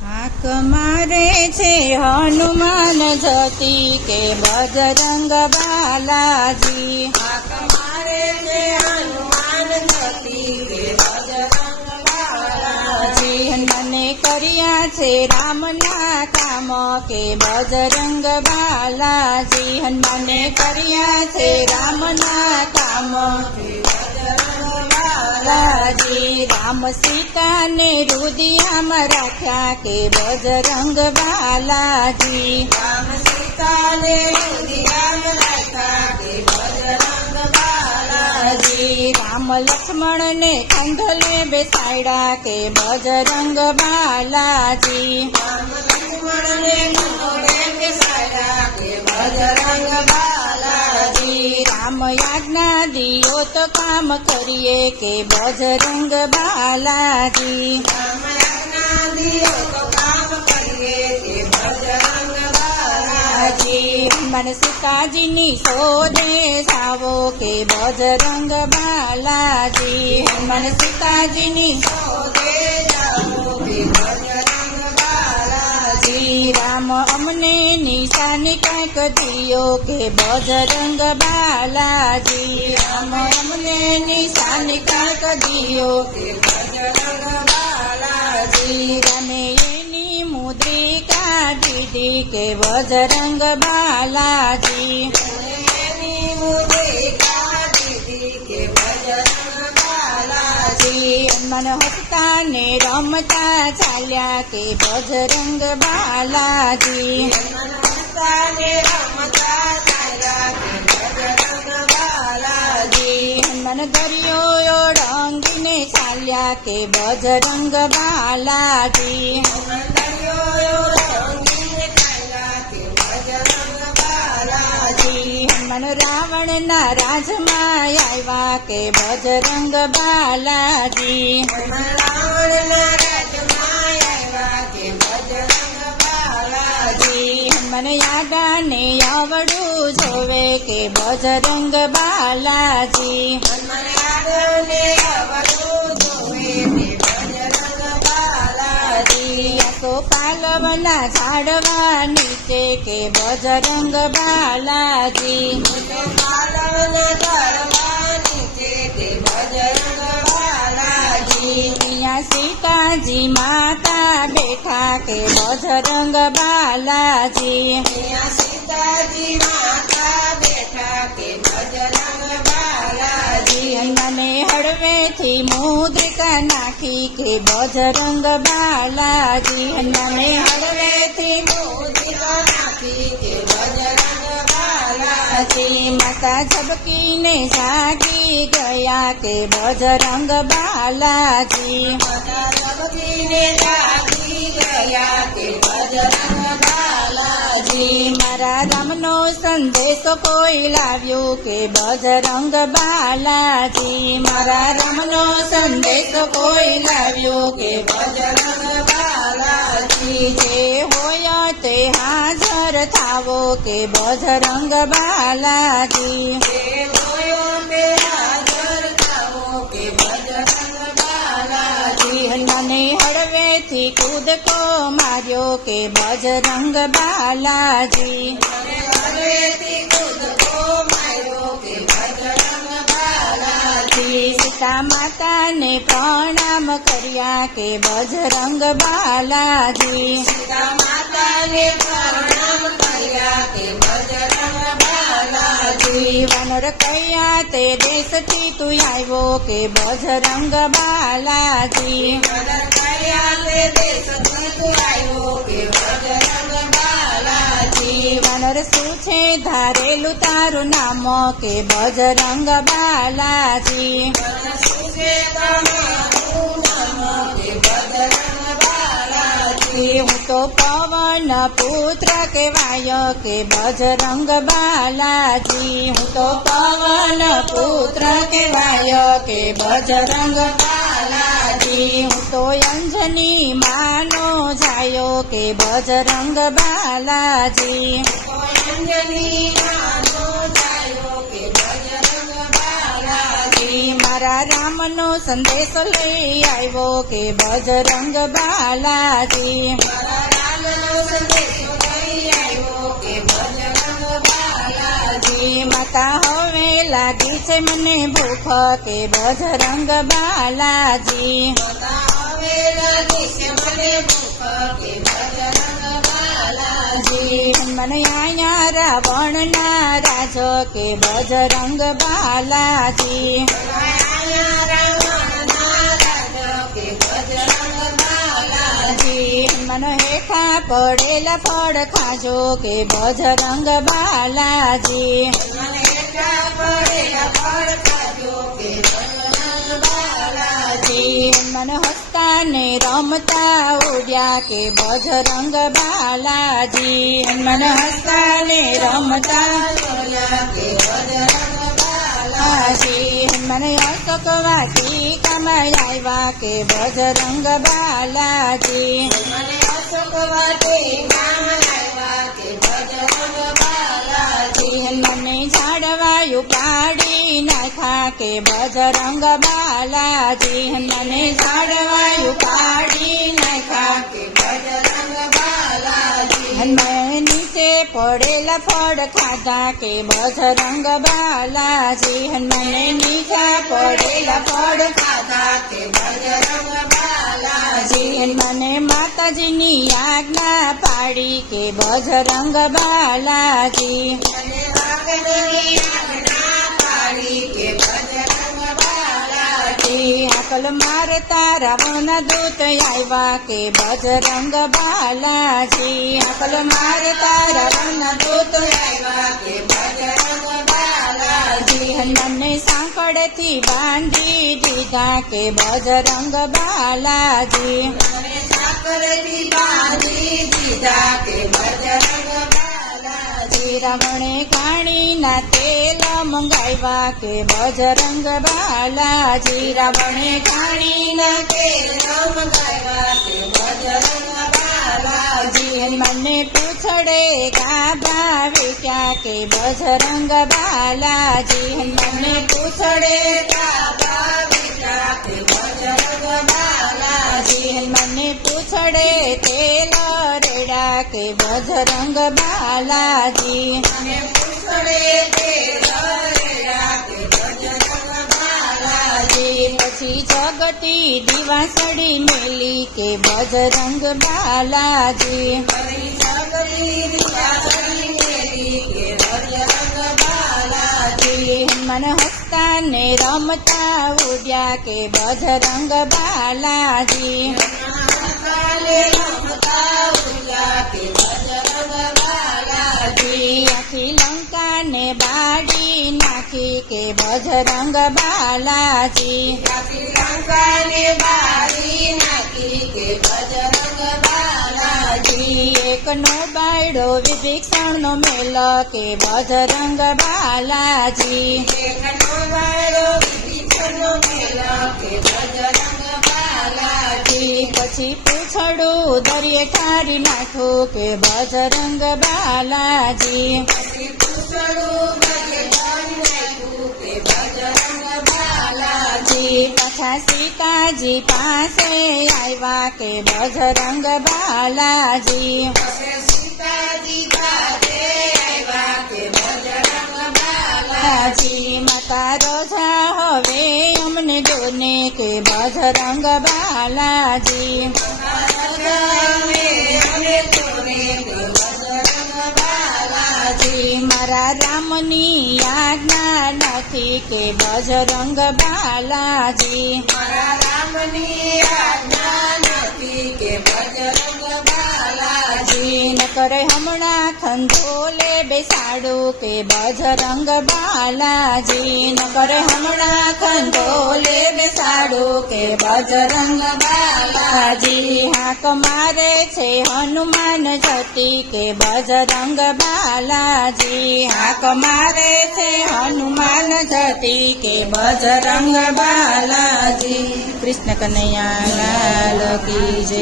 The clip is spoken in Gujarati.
હાક મારે છે હનુમાન જતી કે બજરંગ બાલાજી હાક મારે છે હનુમાન કે. મને કર્યા છે રામના કામ કે બજરંગ બાલાજી હનુમાને કર્યા છે રામના કામ બજરંગ બાલાજી રામ સીતાને રુદિયામાં રાખ્યા કે બજરંગ બાલાજી રામ સીતાને રુદિયામાં રાખ્યા કે બજરંગ બાલાજી. રામ લક્ષ્મણને કંધલે બેસાડ્યા કે બજરંગ બાલાજી રામ લક્ષ્મણને કંઠોળે બેસાડ્યા કે બજરંગ બાલાજી. રામ યાજ્ઞા દિયો તો કામ કરીએ કે બજરંગ બાલાજી રામ યાજ્ઞા દિયો તો કામ કરીએ કે બજરંગ બાલાજી. મન સીતાજીની શોધે જાવો કે બજરંગ બાલાજી મન સીતાજીની શોધે જાઓ કે બજરંગ બાલાજી. જી રામ અમને નિશાની કાંઈક દિયો કે બજરંગ બાલાજી રામ અમને નિશાની કાંઈક દિયો કે બજરંગ બાલાજી. જી રામે એની મુદ્રિકા દીધી કે બજરંગ બાલાજી એની મુદ્રિકા દીધી કે બજરંગ બાલાજી. જી મન હસતા ને રમતા ચાલ્યા કે બજરંગ બાલાજી મનમતાને રમતા કે બજરંગ બાલાજી. દરિયો ઓળંગીને ચાલ્યા કે બજરંગ બાલાજી દરિયો રંગીને ચાલ્યા કે બજરંગ બાલાજી. મન રાવણના રાજમાં આવ્યા કે બજરંગ બાલાજી રાવણના બાલાજી. મન યાદાને આવડું જોવે કે બજરંગ બાલાજી મનયાદને અવરું જોવે કે બજરંગ બાલાજી. તો પાલવના ઝાડવા નીચે કે બજરંગ બાલાજી માનવના ગરબા નીચે કે બજરંગ બાલાજી. અહીંયા સીતાજી માતા બેઠા કે બજરંગ બાલાજી અહીંયા સીતાજી માતા બેઠા કે બજરંગ બાલાજી. મને હળવેથી મુદ્રિકા નાખી કે બજરંગ બાલાજી મને હળવેથી મોદીઓ નાખી કે બજરંગ બાલાજી. બાલાજી માતા ઝબકીને જાગી ગયા કે બજરંગ બાલાજી માતા સબકીને જાગી મારા રામનો સંદેશો કોઈ લાવ્યો કે બજરંગ બાલાજી મારા રામનો સંદેશો કોઈ લાવ્યો કે બજરંગ બાલાજી. જે હોય તે હાજર થાવો કે બજરંગ બાલાજી કે બજરંગ બાલાજી. સીતા માતાને પ્રણામ કર્યા કે બજરંગ બાલાજી પ્રણામ કર્યા કે બજરંગ બાલાજી. વનર કયા તે દેશથી તું આવ્યો કે બજરંગ બાલાજી વનર કર્યા તે દેશથી તું આવ્યો શું છે ધારેલું તારું નામ? કે બજરંગ બાલાજી. હું તો પવન પુત્ર કહેવાય કે બજરંગ બાલાજી. હું તો પવન પુત્ર કહેવાય કે બજરંગ બાલાજી. હું તો અંજની માનો જાયો કે બજરંગ બાલાજી. મારા રામનો સંદેશ લઈ આવ્યો કે બજરંગ બાલાજી. માતા હવે લાગી છે મને ભૂખ કે બજરંગ બાલાજી. હવે લાગી છે મને ભૂખ કે બજરંગ મને અહીંયા રાવણ ના રાજ કે બજરંગ બાલાજી આયા રાવણના રાજ કે બજરંગ બાલાજી. મને હેઠા પડેલા ફળ ખાજો કે બજરંગ બાલાજી. મને એટલા પડેલા ફળ ખાજો કે બાલાજી મને ને રમતા ઉડ્યા કે બજરંગ બાલાજી. મને ને રમતા મને અશોકવાથી કમાઈ આવ્યા કે બજરંગ બાલાજી. મને અશોક વાટે આવ્યા કે બજરંગ બાલાજી. મને ઝાડવાયું પાડી નાખા કે બજરંગ બાલાજી મને ઝાડવાયું પાડી નાખા કે બજરંગ બાલાજી મને નીચે પડેલા ફળ ખાધા કે બજરંગ બાલાજી મને નીચા પડેલા ફળ ખાધા કે બજરંગ બાલાજી બાલાજી મને માતાજીની આજ્ઞા પાડી કે બજરંગ બાલાજી મને વાગડની આજ્ઞા પાડી કે બજરંગ બાલાજી આકલ મારતા રાવણ દૂત આવ્યા કે બજરંગ બાલાજી કલ મારતા રાવણ દૂત આવ્યા કે બજરંગ બાલાજી મને સાંકળથી બાંધી દીધા કે બજરંગ બાલાજી. સાંકળથી બાંધી દીધા કે બજરંગ બાલાજી. રાવણે કાણીના તેલ મંગાવ્યા કે બજરંગ બાલાજી, રાવણે કાણીના તેલ મંગાવ્યા કે બજરંગ બાલાજી. મને પૂછડે ગાભા વેચ્યા કે બજરંગ બાલાજી. મને પૂછડે કાબા બેટા કે બજરંગ બાલાજી. મને પૂછડે તેલ રેડા કે બજરંગ બાલાજી. પછી જગતી દીવા સડી મેલી કે બજરંગ બાલાજી. મન હસતા ને રમતા ઉડ્યા કે બજરંગ બાલાજી. काले बालाजी। ने के बजरंग बालाजी। ने के बजरंग बालाजी। एक नो बायडो विभीषण नो मेल के बजरंग बालाजी। एक नो बायडो विभीषण नो मेल के बजरंग પછી પૂછડું દરિયે ઠારી નાખો કે બજરંગ બાલાજી. પાછા સીતાજી પાસે આવ્યા કે બજરંગ બાલાજી. બજરંગ બાલાજી મારા રામની આજ્ઞા નથી કે બજરંગ બાલાજી મારા રામની આજ્ઞા નથી કે બજરંગ બાલાજી ન કરે હમણાં ખંધોલે બેસાડું કે બજરંગ બાલાજી ન કરે હમણાં ખંધોલે બેસાડું કે બજરંગ બાલાજી હાક મારે છે હનુમાન જતી કે બજરંગ બાલાજી હાક મારે છે હનુમાન જતી કે બજરંગ બાલાજી કૃષ્ણ કનૈયા લાલ કી જય